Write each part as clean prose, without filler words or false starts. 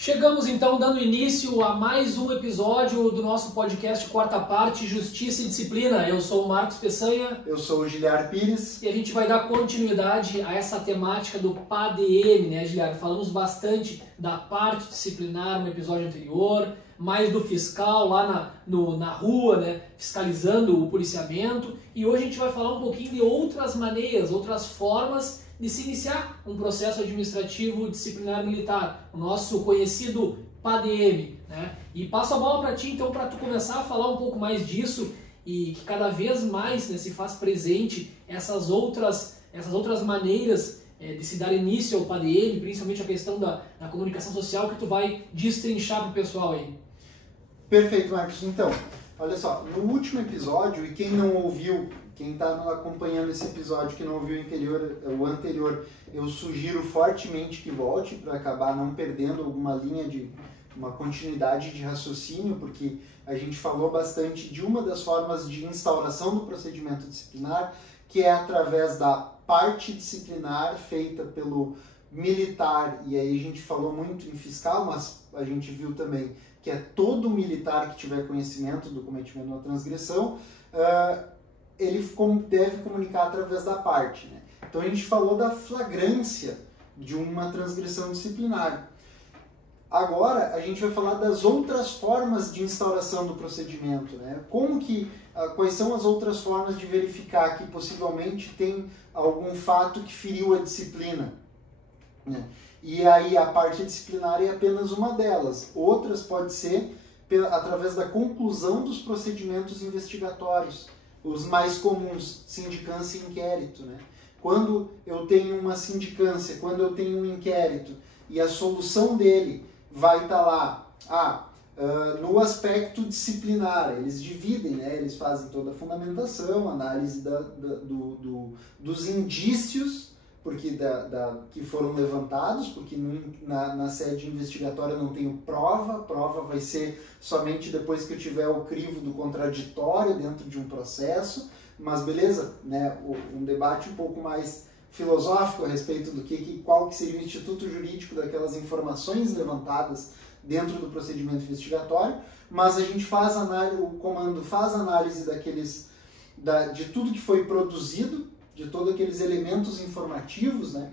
Chegamos então dando início a mais um episódio do nosso podcast Quarta Parte, Justiça e Disciplina. Eu sou o Marcos Peçanha. Eu sou o Giliar Pires. E a gente vai dar continuidade a essa temática do PADM, né, Giliar? Falamos bastante da parte disciplinar no episódio anterior, mais do fiscal lá na rua, né, fiscalizando o policiamento. E hoje a gente vai falar um pouquinho de outras maneiras, outras formas de se iniciar um processo administrativo disciplinar militar, o nosso conhecido PADM, né? E passo a bola para ti, então, para tu começar a falar um pouco mais disso e que cada vez mais, né, se faz presente essas outras maneiras de se dar início ao PADM, principalmente a questão da comunicação social, que tu vai destrinchar para o pessoal aí. Perfeito, Marcos. Então, olha só, no último episódio, e quem não ouviu, quem está acompanhando esse episódio que não ouviu o anterior, eu sugiro fortemente que volte para acabar não perdendo alguma linha de uma continuidade de raciocínio, porque a gente falou bastante de uma das formas de instauração do procedimento disciplinar, que é através da parte disciplinar feita pelo militar, e aí a gente falou muito em fiscal, mas a gente viu também que é todo militar que tiver conhecimento do cometimento de uma transgressão, ele deve comunicar através da parte, né? Então a gente falou da flagrância de uma transgressão disciplinar. Agora a gente vai falar das outras formas de instauração do procedimento, né? Quais são as outras formas de verificar que possivelmente tem algum fato que feriu a disciplina, né? E aí a parte disciplinar é apenas uma delas. Outras pode ser através da conclusão dos procedimentos investigatórios. Os mais comuns, sindicância e inquérito, né? Quando eu tenho uma sindicância, quando eu tenho um inquérito e a solução dele vai estar lá, no aspecto disciplinar, eles dividem, né? Eles fazem toda a fundamentação, análise dos indícios que foram levantados, porque na sede investigatória eu não tenho prova vai ser somente depois que eu tiver o crivo do contraditório dentro de um processo, mas beleza, né? Um debate um pouco mais filosófico a respeito do qual que seria o instituto jurídico daquelas informações levantadas dentro do procedimento investigatório, mas a gente o comando faz análise de tudo que foi produzido, de todos aqueles elementos informativos, né?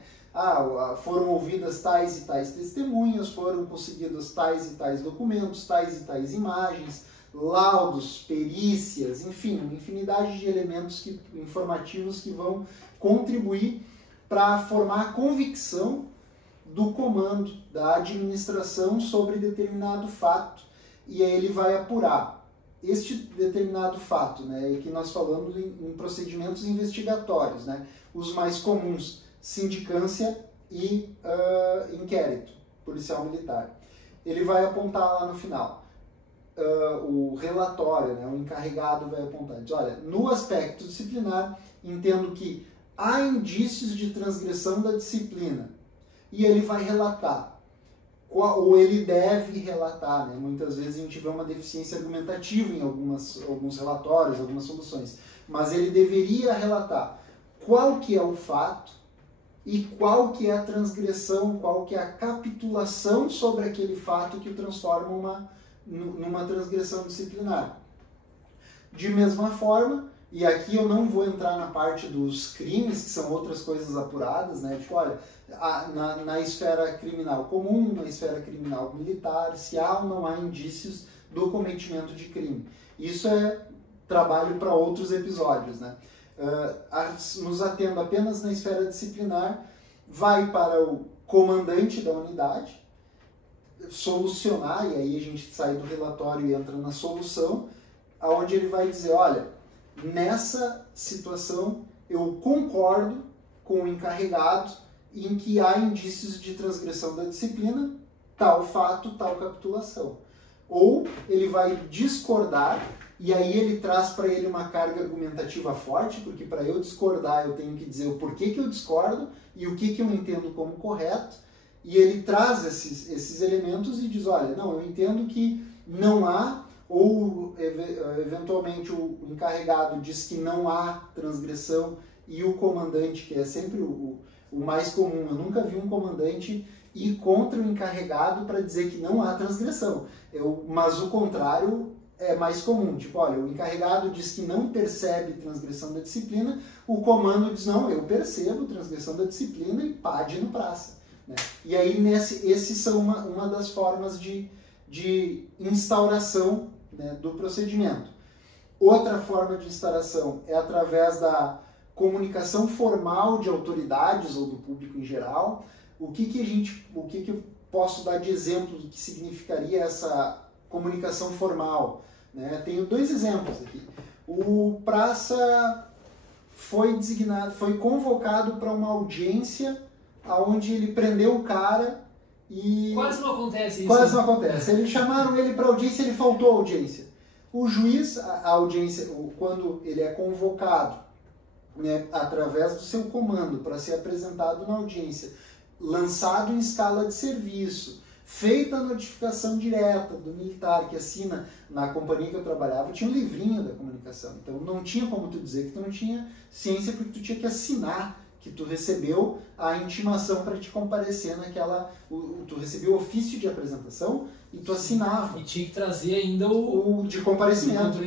Foram ouvidas tais e tais testemunhas, foram conseguidos tais e tais documentos, tais e tais imagens, laudos, perícias, enfim, uma infinidade de elementos informativos que vão contribuir para formar a convicção do comando, da administração sobre determinado fato. E aí ele vai apurar este determinado fato, né, e que nós falamos em procedimentos investigatórios, né, os mais comuns, sindicância e inquérito policial militar. Ele vai apontar lá no final, o relatório, né, o encarregado vai apontar, diz, olha, no aspecto disciplinar, entendo que há indícios de transgressão da disciplina, e ele vai relatar, ou ele deve relatar, né? Muitas vezes a gente vê uma deficiência argumentativa em alguns relatórios, algumas soluções, mas ele deveria relatar qual que é o fato e qual que é a transgressão, qual que é a capitulação sobre aquele fato que o transforma numa transgressão disciplinar. De mesma forma, e aqui eu não vou entrar na parte dos crimes, que são outras coisas apuradas, né? Tipo, olha, na esfera criminal comum, na esfera criminal militar, se há ou não há indícios do cometimento de crime. Isso é trabalho para outros episódios, né? Nos atendo apenas na esfera disciplinar, vai para o comandante da unidade solucionar, e aí a gente sai do relatório e entra na solução, onde ele vai dizer, olha, nessa situação eu concordo com o encarregado em que há indícios de transgressão da disciplina, tal fato, tal capitulação. Ou ele vai discordar, e aí ele traz para ele uma carga argumentativa forte, porque para eu discordar eu tenho que dizer o porquê que eu discordo e o que eu entendo como correto, e ele traz esses elementos e diz, olha, não, eu entendo que não há, ou eventualmente o encarregado diz que não há transgressão, e o comandante, que é sempre o mais comum, eu nunca vi um comandante ir contra o encarregado para dizer que não há transgressão. Mas o contrário é mais comum. Tipo, olha, o encarregado diz que não percebe transgressão da disciplina, o comando diz, não, eu percebo transgressão da disciplina e PAD no praça. Né? E aí, esses são uma das formas de instauração, né, do procedimento. Outra forma de instauração é através da comunicação formal de autoridades ou do público em geral. O que eu posso dar de exemplo do que significaria essa comunicação formal? Né? Tenho 2 exemplos aqui. O praça foi convocado para uma audiência onde ele prendeu o cara e... Quase não acontece isso. Quase não acontece. Eles chamaram ele para audiência e ele faltou à audiência. O juiz, a audiência, quando ele é convocado, né, através do seu comando para ser apresentado na audiência, lançado em escala de serviço, feita a notificação direta do militar que assina, na companhia que eu trabalhava, tinha um livrinho da comunicação. Então não tinha como tu dizer que tu não tinha ciência, porque tu tinha que assinar que tu recebeu a intimação para te comparecer naquela... Tu recebeu o ofício de apresentação e tu assinava. E tinha que trazer ainda o de comparecimento.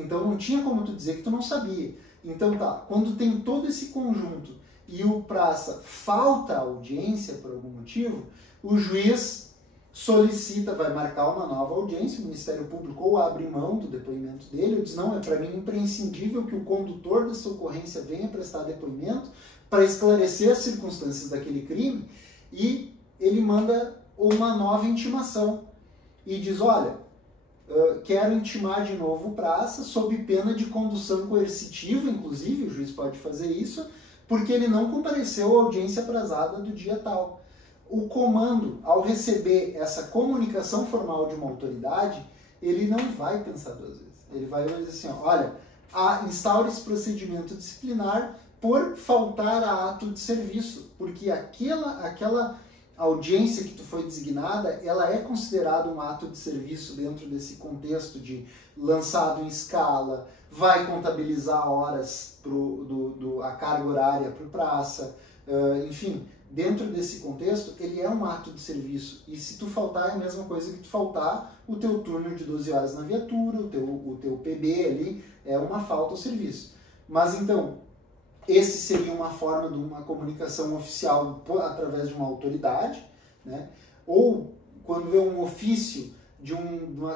Então não tinha como tu dizer que tu não sabia. Então tá, quando tem todo esse conjunto e o praça falta a audiência por algum motivo, o juiz solicita, vai marcar uma nova audiência, o Ministério Público ou abre mão do depoimento dele, ou diz, não, é para mim imprescindível que o condutor dessa ocorrência venha prestar depoimento para esclarecer as circunstâncias daquele crime, e ele manda uma nova intimação e diz, olha, quero intimar de novo o praça sob pena de condução coercitiva, inclusive, o juiz pode fazer isso, porque ele não compareceu à audiência aprazada do dia tal. O comando, ao receber essa comunicação formal de uma autoridade, ele não vai pensar 2 vezes. Ele vai dizer assim, olha, instaura esse procedimento disciplinar por faltar a ato de serviço, porque aquela audiência que tu foi designada, ela é considerada um ato de serviço dentro desse contexto de lançado em escala, vai contabilizar horas, a carga horária para o praça, enfim... Dentro desse contexto, ele é um ato de serviço. E se tu faltar, é a mesma coisa que tu faltar o teu turno de 12 horas na viatura, o teu PB ali, é uma falta ao serviço. Mas então, esse seria uma forma de uma comunicação oficial através de uma autoridade, né? Ou quando vê um ofício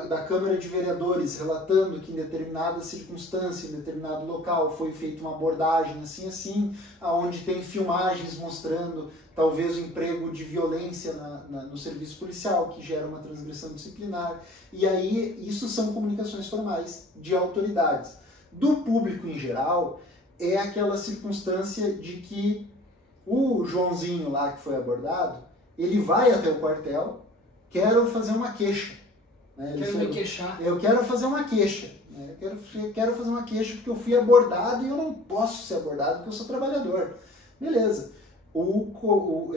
da Câmara de Vereadores relatando que em determinada circunstância, em determinado local, foi feita uma abordagem assim, onde tem filmagens mostrando talvez o emprego de violência no serviço policial, que gera uma transgressão disciplinar. E aí, isso são comunicações formais de autoridades. Do público em geral, é aquela circunstância de que o Joãozinho lá que foi abordado, ele vai até o quartel, quero fazer uma queixa. Quero me queixar. Eu quero fazer uma queixa. Eu quero fazer uma queixa porque eu fui abordado e eu não posso ser abordado porque eu sou trabalhador. Beleza.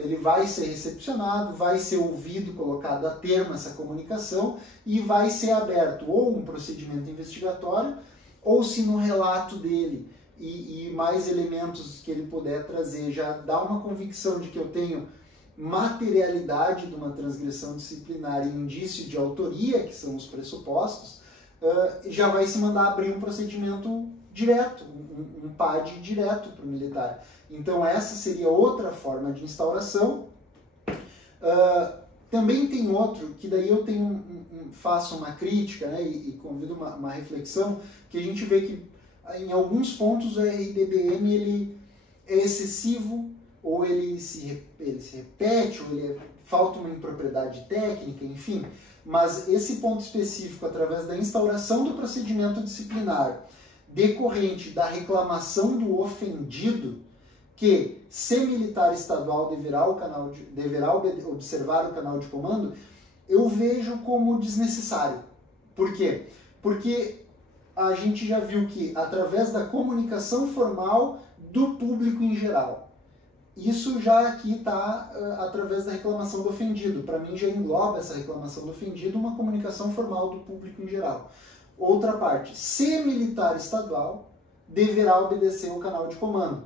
Ele vai ser recepcionado, vai ser ouvido, colocado a termo essa comunicação e vai ser aberto ou um procedimento investigatório ou se no relato dele e mais elementos que ele puder trazer já dá uma convicção de que eu tenho materialidade de uma transgressão disciplinar e indício de autoria, que são os pressupostos, já vai se mandar abrir um procedimento direto, um PAD direto para o militar. Então essa seria outra forma de instauração. Também tem outro, que daí eu faço uma crítica, né, e convido uma reflexão, que a gente vê que em alguns pontos o RDBM ele é excessivo, ou ele se repete, ou falta uma impropriedade técnica, enfim. Mas esse ponto específico, através da instauração do procedimento disciplinar decorrente da reclamação do ofendido, que, se militar estadual deverá observar o canal de comando, eu vejo como desnecessário. Por quê? Porque a gente já viu que, através da comunicação formal do público em geral, isso já aqui está através da reclamação do ofendido. Para mim já engloba essa reclamação do ofendido uma comunicação formal do público em geral. Outra parte, se militar estadual, deverá obedecer o canal de comando.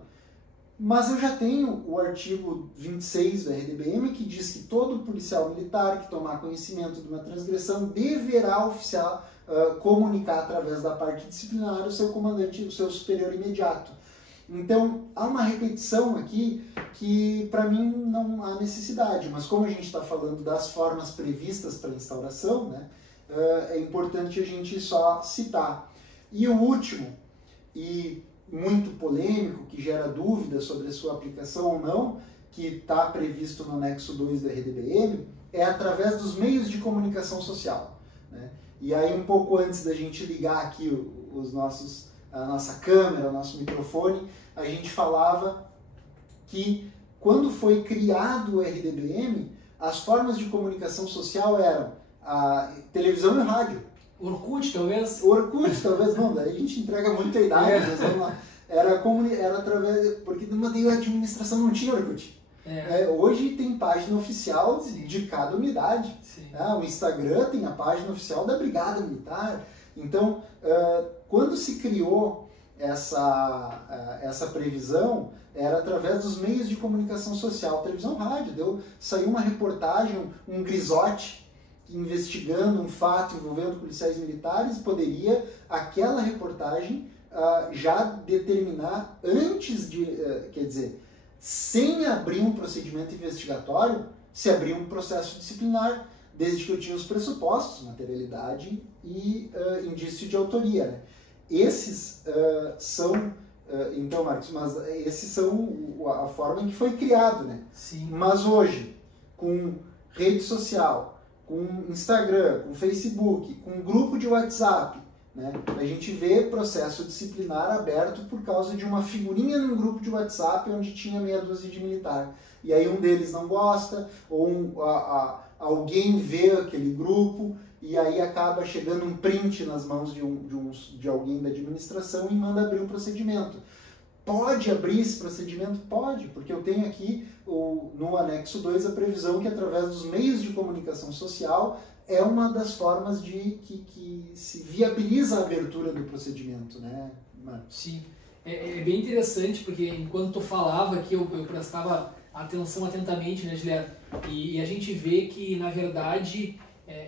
Mas eu já tenho o artigo 26 do RDBM que diz que todo policial militar que tomar conhecimento de uma transgressão deverá comunicar através da parte disciplinar o seu comandante, o seu superior imediato. Então, há uma repetição aqui que para mim não há necessidade, mas como a gente está falando das formas previstas para instauração, né, é importante a gente só citar. E o último, e muito polêmico, que gera dúvidas sobre a sua aplicação ou não, que está previsto no anexo 2 do RDBM, é através dos meios de comunicação social, né? E aí, um pouco antes da gente ligar aqui a nossa câmera, o nosso microfone, a gente falava que quando foi criado o RDBM, as formas de comunicação social eram a televisão e rádio. Orkut, talvez? Orkut, talvez, não, daí a gente entrega muito a idade, mas vamos lá. Era através, porque numa administração não tinha Orkut. Hoje tem página oficial de cada unidade. O Instagram tem a página oficial da Brigada Militar. Então, quando se criou essa previsão, era através dos meios de comunicação social, televisão, rádio. Saiu uma reportagem, um Grisotti, investigando um fato envolvendo policiais militares, poderia aquela reportagem já determinar antes de, quer dizer, sem abrir um procedimento investigatório, se abrir um processo disciplinar, desde que eu tinha os pressupostos, materialidade e indício de autoria, né? Esses são, então, Marcos, mas esses são a forma em que foi criado, né? Sim. Mas hoje, com rede social, com Instagram, com Facebook, com grupo de WhatsApp, né, a gente vê processo disciplinar aberto por causa de uma figurinha num grupo de WhatsApp onde tinha meia dúzia de militar. E aí um deles não gosta, ou alguém vê aquele grupo e aí acaba chegando um print nas mãos de alguém da administração e manda abrir um procedimento. Pode abrir esse procedimento? Pode, porque eu tenho aqui no anexo 2 a previsão que através dos meios de comunicação social é uma das formas que se viabiliza a abertura do procedimento, né, Marcos? Sim, é bem interessante, porque enquanto tu falava aqui, eu prestava atenção atentamente, né, Guilherme? E a gente vê que, na verdade,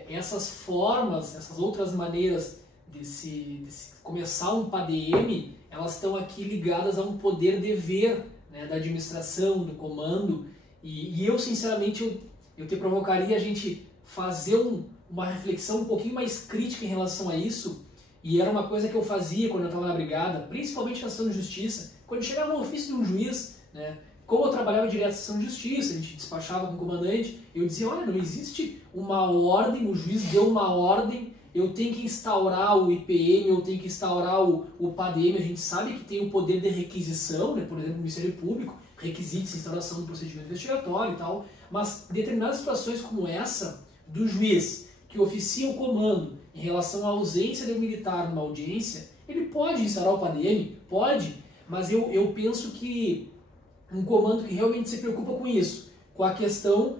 essas formas, essas outras maneiras de se começar um PADM, elas estão aqui ligadas a um poder-dever, né, da administração, do comando, e eu, sinceramente, eu te provocaria a gente fazer uma reflexão um pouquinho mais crítica em relação a isso, e era uma coisa que eu fazia quando eu estava na brigada, principalmente na sessão de justiça, quando chegava no ofício de um juiz, né, como eu trabalhava direto na sessão de justiça, a gente despachava com o comandante, eu dizia, olha, não existe uma ordem, o juiz deu uma ordem, eu tenho que instaurar o IPM, eu tenho que instaurar o PADM, a gente sabe que tem o poder de requisição, né, por exemplo, o Ministério Público, requisitos de instauração do procedimento investigatório e tal, mas determinadas situações como essa, do juiz que oficia o comando em relação à ausência do militar numa audiência, ele pode instaurar o PADM? Pode, mas eu penso que um comando que realmente se preocupa com isso, com a questão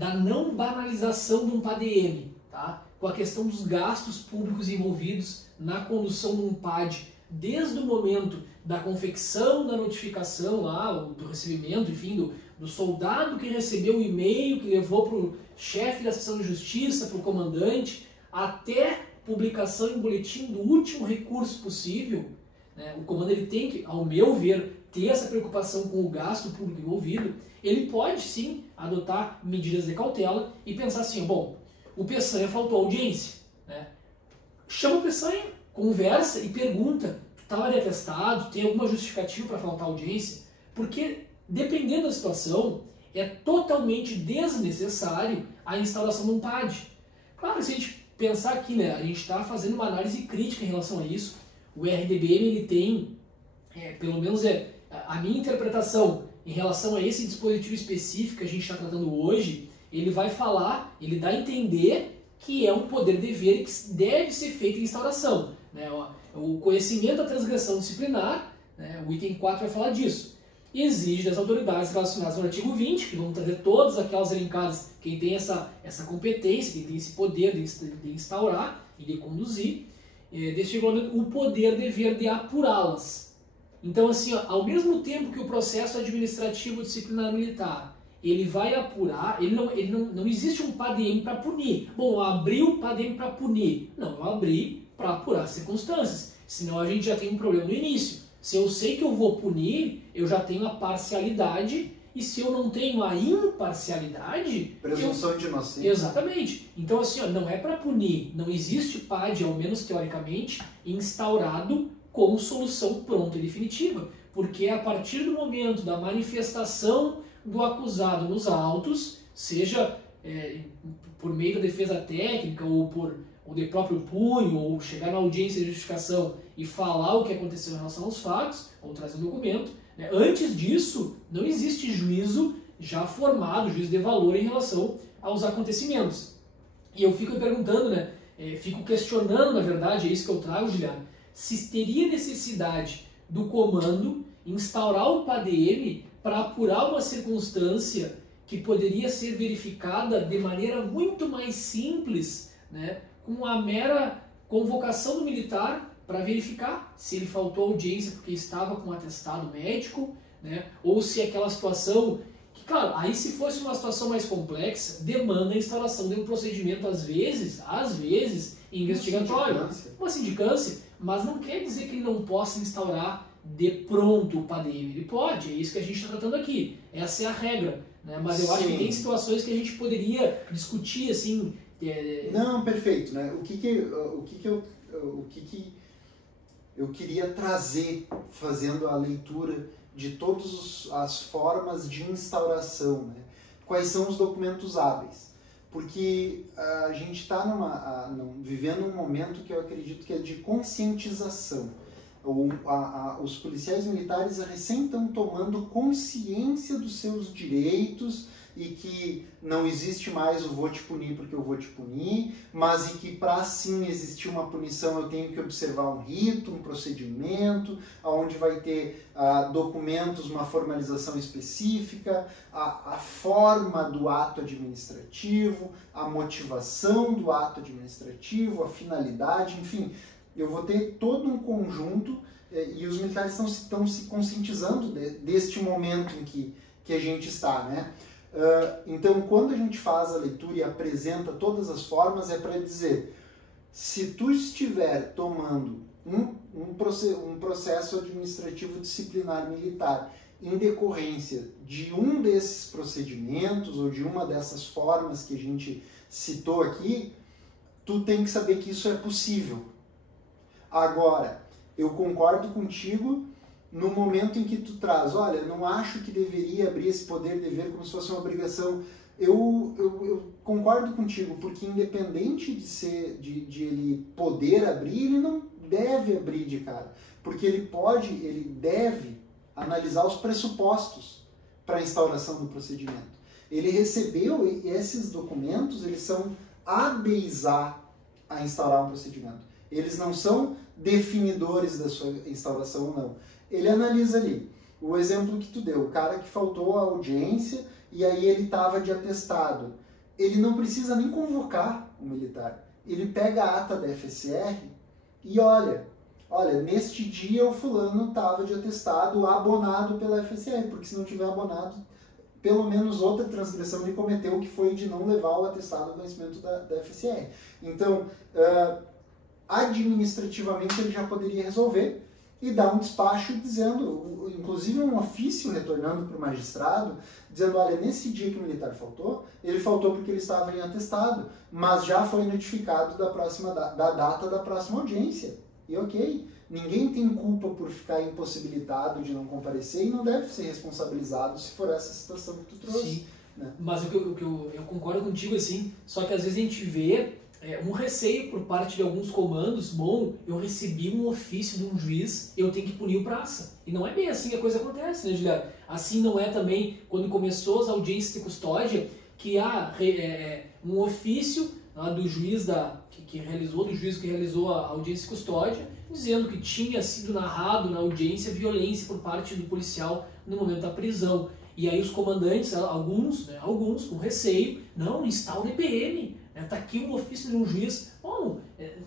da não banalização de um PADM, tá? Com a questão dos gastos públicos envolvidos na condução de um PAD, desde o momento da confecção da notificação lá, do recebimento, enfim, do soldado que recebeu o e-mail, que levou para o chefe da seção de justiça, para o comandante, até publicação em boletim do último recurso possível, né? O comando ele tem que, ao meu ver, ter essa preocupação com o gasto público envolvido. Ele pode sim adotar medidas de cautela e pensar assim, bom, o Peçanha faltou audiência, né? Chama o Peçanha, conversa e pergunta, tu estava de atestado, tem alguma justificativa para faltar audiência? Porque dependendo da situação, é totalmente desnecessário a instalação de um PAD. Claro, se a gente pensar aqui, né, a gente está fazendo uma análise crítica em relação a isso. O RDBM ele tem, pelo menos a minha interpretação em relação a esse dispositivo específico que a gente está tratando hoje, ele vai falar, ele dá a entender que é um poder-dever que deve ser feito em instauração, né? O conhecimento da transgressão disciplinar, né, o item 4 vai falar disso. Exige das autoridades relacionadas ao artigo 20, que vão trazer todas aquelas elencadas, quem tem essa competência, quem tem esse poder de instaurar e de conduzir, deste regulamento, o poder-dever de apurá-las. Então, assim, ó, ao mesmo tempo que o processo administrativo disciplinar militar, ele vai apurar, não existe um PADM para punir. Bom, eu abri o PADM para punir. Não, eu abri para apurar as circunstâncias. Senão a gente já tem um problema no início. Se eu sei que eu vou punir, eu já tenho a parcialidade, e se eu não tenho a imparcialidade... Presunção de inocência. Exatamente. Então, assim, ó, não é para punir. Não existe PAD, ao menos teoricamente, instaurado como solução pronta e definitiva. Porque a partir do momento da manifestação do acusado nos autos, seja por meio da defesa técnica ou de próprio punho, ou chegar na audiência de justificação e falar o que aconteceu em relação aos fatos, ou trazer um documento, né? Antes disso, não existe juízo já formado, juízo de valor em relação aos acontecimentos. E eu fico me perguntando, né, fico questionando, na verdade, é isso que eu trago, Juliano, se teria necessidade do comando instaurar o PADM para apurar uma circunstância que poderia ser verificada de maneira muito mais simples, né, com a mera convocação do militar para verificar se ele faltou audiência porque estava com um atestado médico, né, ou se aquela situação, que claro, aí se fosse uma situação mais complexa, demanda a instauração de um procedimento, às vezes, investigatório, uma sindicância, mas não quer dizer que ele não possa instaurar de pronto o PADM. Ele pode, é isso que a gente está tratando aqui, essa é a regra, né, mas eu acho que tem situações que a gente poderia discutir, assim... Não, perfeito, né? O que eu queria trazer, fazendo a leitura de todas as formas de instauração, né? Quais são os documentos hábeis? Porque a gente está vivendo um momento que eu acredito que é de conscientização. Os policiais militares recém estão tomando consciência dos seus direitos e que não existe mais o vou te punir porque eu vou te punir, mas e que para sim existir uma punição eu tenho que observar um rito, um procedimento, onde vai ter documentos, uma formalização específica, a forma do ato administrativo, a motivação do ato administrativo, a finalidade, enfim, eu vou ter todo um conjunto e os militares estão se conscientizando deste momento em que a gente está, né? Então, quando a gente faz a leitura e apresenta todas as formas, é para dizer, se tu estiver tomando um processo administrativo disciplinar militar em decorrência de um desses procedimentos ou de uma dessas formas que a gente citou aqui, tu tem que saber que isso é possível. Agora, eu concordo contigo no momento em que tu traz, olha, não acho que deveria abrir esse poder-dever como se fosse uma obrigação. Eu concordo contigo, porque independente de ele poder abrir, ele não deve abrir de cara. Porque ele deve analisar os pressupostos para a instauração do procedimento. Ele recebeu esses documentos, eles são hábeis a instaurar um procedimento. Eles não são definidores da sua instauração ou não. Ele analisa ali, o exemplo que tu deu, o cara que faltou à audiência e aí ele estava de atestado. Ele não precisa nem convocar o militar. Ele pega a ata da FSR e olha, neste dia o fulano estava de atestado abonado pela FSR, porque se não tiver abonado, pelo menos outra transgressão ele cometeu, que foi de não levar o atestado ao conhecimento da FSR. Então, administrativamente ele já poderia resolver e dar um despacho dizendo, inclusive um ofício retornando para o magistrado, dizendo, olha, nesse dia que o militar faltou, ele faltou porque ele estava em atestado, mas já foi notificado da data da próxima audiência. E ok, ninguém tem culpa por ficar impossibilitado de não comparecer e não deve ser responsabilizado se for essa situação que tu trouxe. Sim, né? Mas eu concordo contigo, assim, só que às vezes a gente vê um receio por parte de alguns comandos. Bom, eu recebi um ofício de um juiz, eu tenho que punir o praça. E não é bem assim que a coisa acontece, né, Juliano? Assim não é também quando começou as audiências de custódia, que há um ofício do juiz do juiz que realizou a audiência de custódia, dizendo que tinha sido narrado na audiência violência por parte do policial no momento da prisão. E aí os comandantes, alguns com receio, não, instaura o EPM. Está aqui um ofício de um juiz. Bom,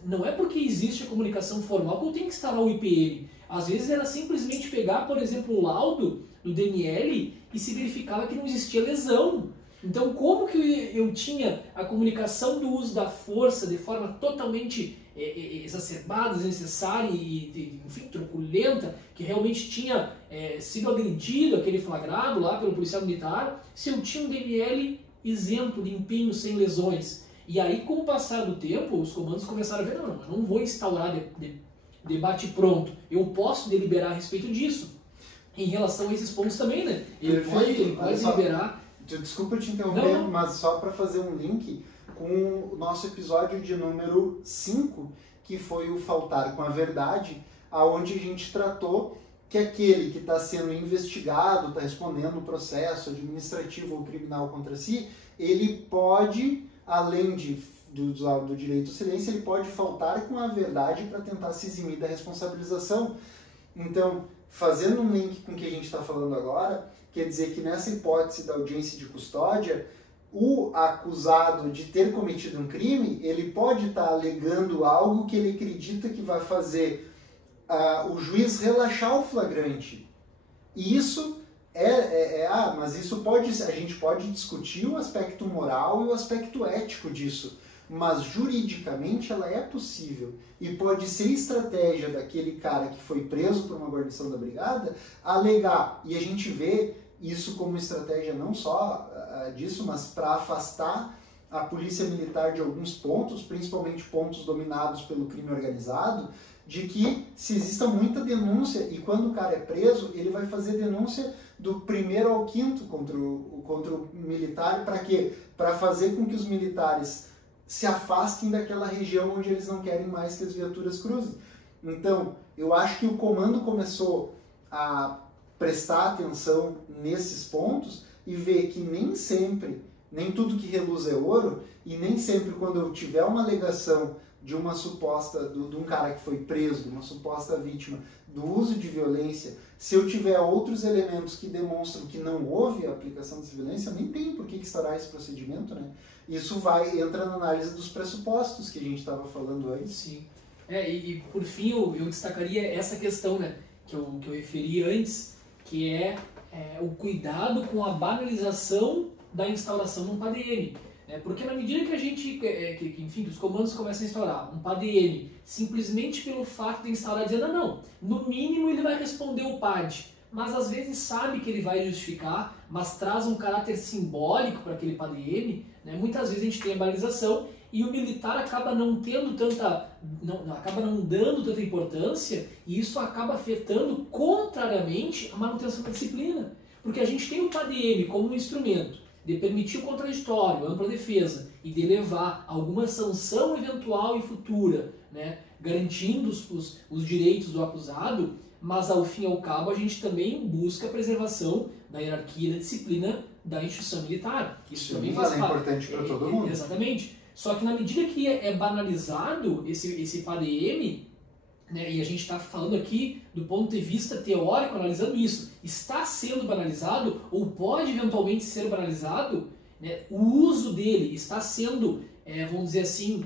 não é porque existe a comunicação formal que eu tenho que instalar o IPM. Às vezes era simplesmente pegar, por exemplo, o laudo do DML e se verificava que não existia lesão. Então, como que eu tinha a comunicação do uso da força de forma totalmente exacerbada, desnecessária e, enfim, truculenta, que realmente tinha sido agredido aquele flagrado lá pelo policial militar, se eu tinha um DML isento, limpinho, sem lesões? E aí, com o passar do tempo, os comandos começaram a ver, não, eu não vou instaurar debate pronto, eu posso deliberar a respeito disso. Em relação a esses pontos também, né? Ele pode deliberar... Desculpa te interromper, mas só para fazer um link com o nosso episódio de número 5, que foi o Faltar com a Verdade, aonde a gente tratou que aquele que está sendo investigado, está respondendo um processo administrativo ou criminal contra si, ele pode, além do direito ao silêncio, ele pode faltar com a verdade para tentar se eximir da responsabilização. Então, fazendo um link com o que a gente está falando agora, quer dizer que nessa hipótese da audiência de custódia, o acusado de ter cometido um crime, ele pode estar alegando algo que ele acredita que vai fazer o juiz relaxar o flagrante. E isso mas isso a gente pode discutir o aspecto moral e o aspecto ético disso, mas juridicamente ela é possível e pode ser estratégia daquele cara que foi preso por uma guarnição da brigada alegar, e a gente vê isso como estratégia não só disso, mas para afastar a polícia militar de alguns pontos, principalmente pontos dominados pelo crime organizado, de que se exista muita denúncia, e quando o cara é preso, ele vai fazer denúncia do 1º ao 5º contra o militar. Para quê? Para fazer com que os militares se afastem daquela região onde eles não querem mais que as viaturas cruzem. Então, eu acho que o comando começou a prestar atenção nesses pontos e ver que nem sempre, nem tudo que reluz é ouro, e nem sempre quando eu tiver uma alegação de uma suposta, de um cara que foi preso, de uma suposta vítima do uso de violência, se eu tiver outros elementos que demonstram que não houve a aplicação dessa violência, nem tem por que instaurar esse procedimento, né? Isso entra na análise dos pressupostos que a gente estava falando antes. Sim. E por fim eu destacaria essa questão, né, que eu referi antes, que é o cuidado com a banalização da instauração de um PADM. Porque na medida que a gente, enfim, que os comandos começam a instaurar um PADM simplesmente pelo fato de instaurar, dizendo, não, no mínimo ele vai responder o PAD, mas às vezes sabe que ele vai justificar, mas traz um caráter simbólico para aquele PADM, né? Muitas vezes a gente tem a banalização e o militar acaba não tendo acaba não dando tanta importância, e isso acaba afetando contrariamente a manutenção da disciplina. Porque a gente tem o PADM como um instrumento de permitir o contraditório, ampla defesa, e de levar alguma sanção eventual e futura, né, garantindo os direitos do acusado, mas ao fim e ao cabo a gente também busca a preservação da hierarquia e da disciplina da instituição militar. Isso também faz parte. É importante para todo mundo. Exatamente. Só que na medida que é banalizado esse PADM, né, e a gente está falando aqui do ponto de vista teórico, analisando isso, está sendo banalizado ou pode eventualmente ser banalizado, né, o uso dele está sendo, vamos dizer assim,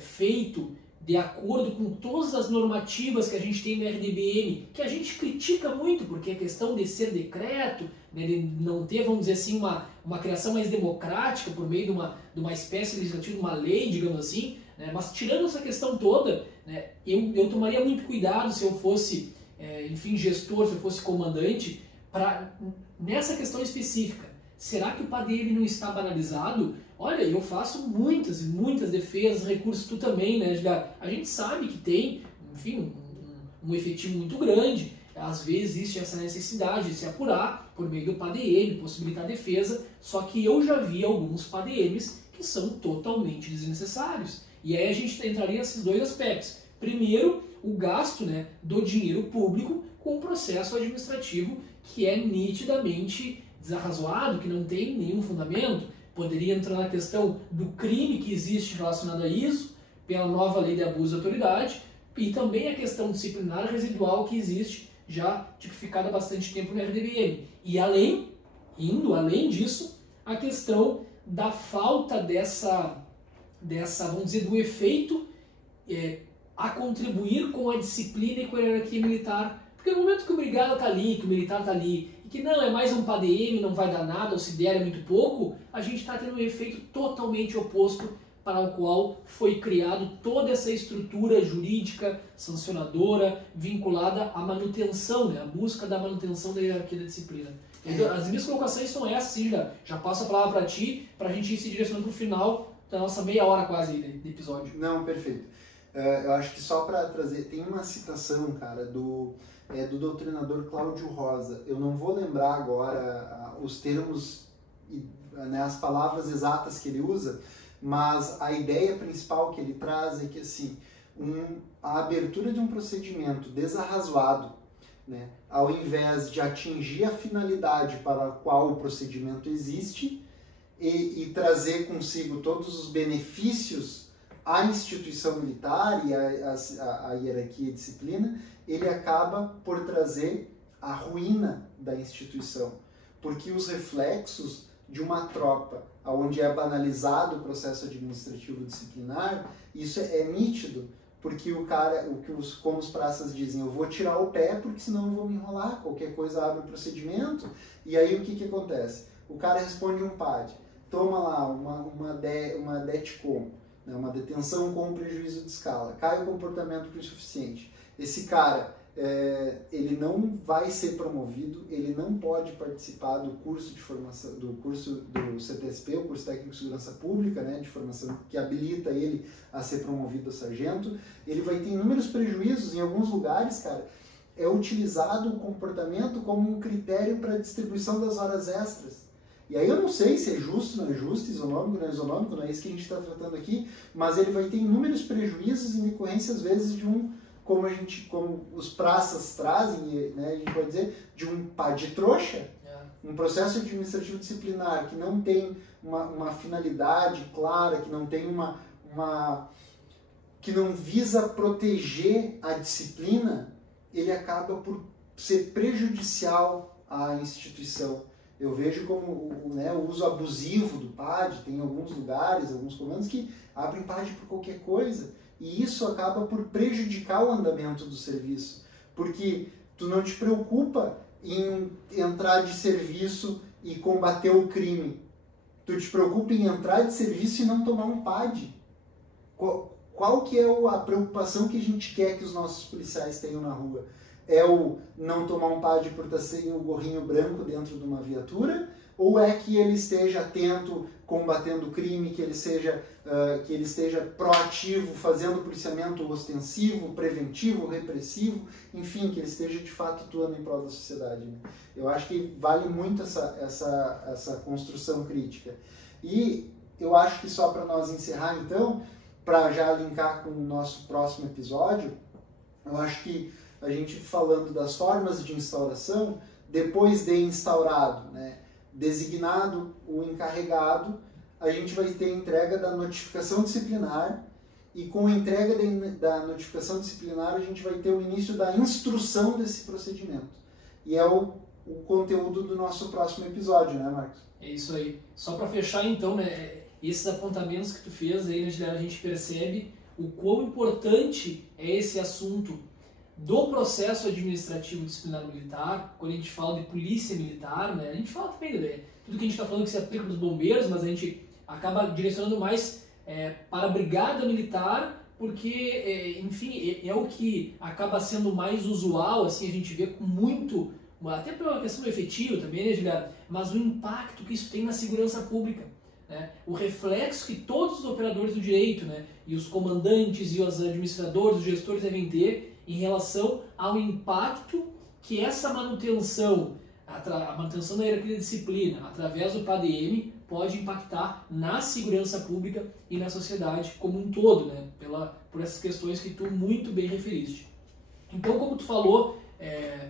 feito de acordo com todas as normativas que a gente tem no RDBN, que a gente critica muito, porque a questão de ser decreto, né, de não ter, vamos dizer assim, uma criação mais democrática por meio de uma espécie legislativa, uma lei, digamos assim, né, mas tirando essa questão toda, né, eu tomaria muito cuidado se eu fosse, enfim, gestor, se eu fosse comandante, nessa questão específica. Será que o PADM não está banalizado? Olha, eu faço muitas e muitas defesas, recursos, tu também, né, Edgar? A gente sabe que tem, enfim, um efetivo muito grande. Às vezes existe essa necessidade de se apurar por meio do PADM, possibilitar a defesa, só que eu já vi alguns PADMs que são totalmente desnecessários. E aí a gente entraria nesses dois aspectos. Primeiro, o gasto, né, do dinheiro público com um processo administrativo que é nitidamente desarrazoado, que não tem nenhum fundamento. Poderia entrar na questão do crime que existe relacionado a isso, pela nova lei de abuso de autoridade, e também a questão disciplinar residual que existe, já tipificada há bastante tempo no RDBM. E além disso, a questão da falta dessa, vamos dizer, do efeito a contribuir com a disciplina e com a hierarquia militar. Porque no momento que o brigada está ali, que o militar está ali, e que não, é mais um PADM, não vai dar nada, ou se der é muito pouco, a gente está tendo um efeito totalmente oposto para o qual foi criado toda essa estrutura jurídica, sancionadora, vinculada à manutenção, né? A busca da manutenção da hierarquia da disciplina. Então, as minhas colocações são essas, já passo a palavra para ti, para a gente ir se direcionando para o final da nossa meia hora quase de episódio. Não, perfeito. Eu acho que só para trazer, tem uma citação, cara, do doutrinador Cláudio Rosa. Eu não vou lembrar agora os termos, né, as palavras exatas que ele usa, mas a ideia principal que ele traz é que assim, a abertura de um procedimento desarrazoado, né, ao invés de atingir a finalidade para a qual o procedimento existe e trazer consigo todos os benefícios à instituição militar e à hierarquia e disciplina, ele acaba por trazer a ruína da instituição, porque os reflexos de uma tropa onde é banalizado o processo administrativo disciplinar, isso é nítido, porque como os praças dizem, eu vou tirar o pé porque senão eu vou me enrolar, qualquer coisa abre o procedimento, e aí o que acontece? O cara responde um PAD, toma lá uma DETCOM, né, uma detenção com prejuízo de escala, cai o comportamento por insuficiente. Esse cara, ele não vai ser promovido, ele não pode participar do curso de formação, do curso do CTSP, o curso técnico de segurança pública, né, de formação que habilita ele a ser promovido a sargento. Ele vai ter inúmeros prejuízos. Em alguns lugares, cara, é utilizado o comportamento como um critério para a distribuição das horas extras. E aí eu não sei se é justo, não é justo, isonômico, não é isonômico, não é isso que a gente está tratando aqui, mas ele vai ter inúmeros prejuízos em decorrência, às vezes, de como os praças trazem, né, a gente pode dizer, de um PAD trouxa, um processo administrativo disciplinar que não tem uma finalidade clara, que não tem que não visa proteger a disciplina, ele acaba por ser prejudicial à instituição. Eu vejo como o uso abusivo do PAD, tem alguns lugares, alguns comandos que abrem PAD por qualquer coisa, e isso acaba por prejudicar o andamento do serviço, porque tu não te preocupa em entrar de serviço e combater o crime, tu te preocupa em entrar de serviço e não tomar um PAD. Qual que é a preocupação que a gente quer que os nossos policiais tenham na rua? É o não tomar um PAD por estar sem o gorrinho branco dentro de uma viatura? Ou é que ele esteja atento, combatendo o crime, que ele esteja proativo, fazendo policiamento ostensivo, preventivo, repressivo, enfim, que ele esteja de fato atuando em prol da sociedade, né? Eu acho que vale muito essa construção crítica. E eu acho que só para nós encerrar então, para já linkar com o nosso próximo episódio, eu acho que a gente falando das formas de instauração, depois de instaurado, né, designado o encarregado, a gente vai ter a entrega da notificação disciplinar, e com a entrega da notificação disciplinar a gente vai ter o início da instrução desse procedimento. E é o conteúdo do nosso próximo episódio, né, Marcos? É isso aí. Só para fechar então, né, esses apontamentos que tu fez aí, né, a gente percebe o quão importante é esse assunto do processo administrativo disciplinar militar. Quando a gente fala de polícia militar, né, a gente fala também, né, tudo que a gente está falando que se aplica nos bombeiros, mas a gente acaba direcionando mais para a brigada militar, porque, enfim, é o que acaba sendo mais usual, assim, a gente vê com muito, até pela questão do efetivo também, né, Juliano, mas o impacto que isso tem na segurança pública, né, o reflexo que todos os operadores do direito, né, e os comandantes e os administradores, os gestores devem ter em relação ao impacto que essa manutenção, a manutenção da hierarquia da disciplina, através do PADM, pode impactar na segurança pública e na sociedade como um todo, né? Por essas questões que tu muito bem referiste. Então, como tu falou,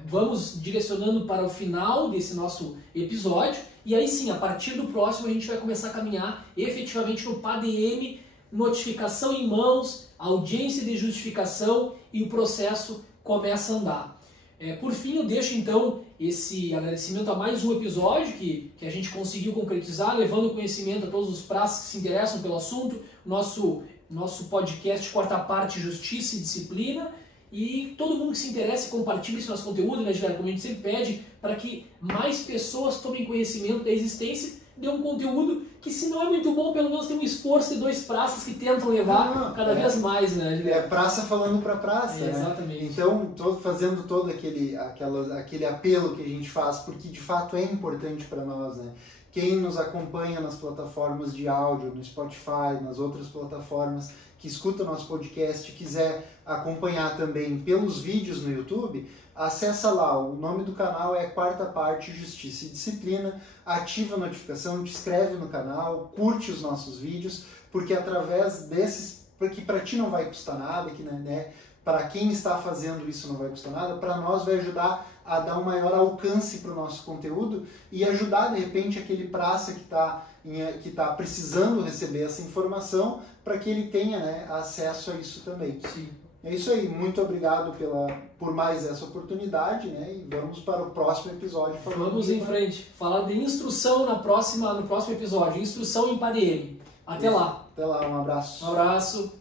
vamos direcionando para o final desse nosso episódio, e aí sim, a partir do próximo a gente vai começar a caminhar efetivamente no PADM, notificação em mãos, audiência de justificação, e o processo começa a andar. Por fim, eu deixo então esse agradecimento a mais um episódio que a gente conseguiu concretizar, levando conhecimento a todos os praças que se interessam pelo assunto, nosso nosso podcast Quarta Parte Justiça e Disciplina. E todo mundo que se interessa compartilhe esse nosso conteúdo, né, Gilberto? Como a gente sempre pede, para que mais pessoas tomem conhecimento da existência de um conteúdo que, se não é muito bom, pelo menos tem um esforço de dois praças que tentam levar cada vez mais, né, Gilberto? É praça falando para praça, né? Exatamente. Então, fazendo todo aquele apelo que a gente faz, porque de fato é importante para nós, né? Quem nos acompanha nas plataformas de áudio, no Spotify, nas outras plataformas, que escuta nosso podcast, quiser acompanhar também pelos vídeos no YouTube, acessa lá, o nome do canal é Quarta Parte Justiça e Disciplina, ativa a notificação, te inscreve no canal, curte os nossos vídeos, porque através desses, porque para ti não vai custar nada, que, né, para quem está fazendo isso não vai custar nada, para nós vai ajudar a dar um maior alcance para o nosso conteúdo e ajudar, de repente, aquele praça que está precisando receber essa informação para que ele tenha, né, acesso a isso também. Sim. É isso aí, muito obrigado por mais essa oportunidade, né? E vamos para o próximo episódio. Vamos em frente. Falar de instrução no próximo episódio. Instrução em PADM. Até lá. Até lá, um abraço. Um abraço.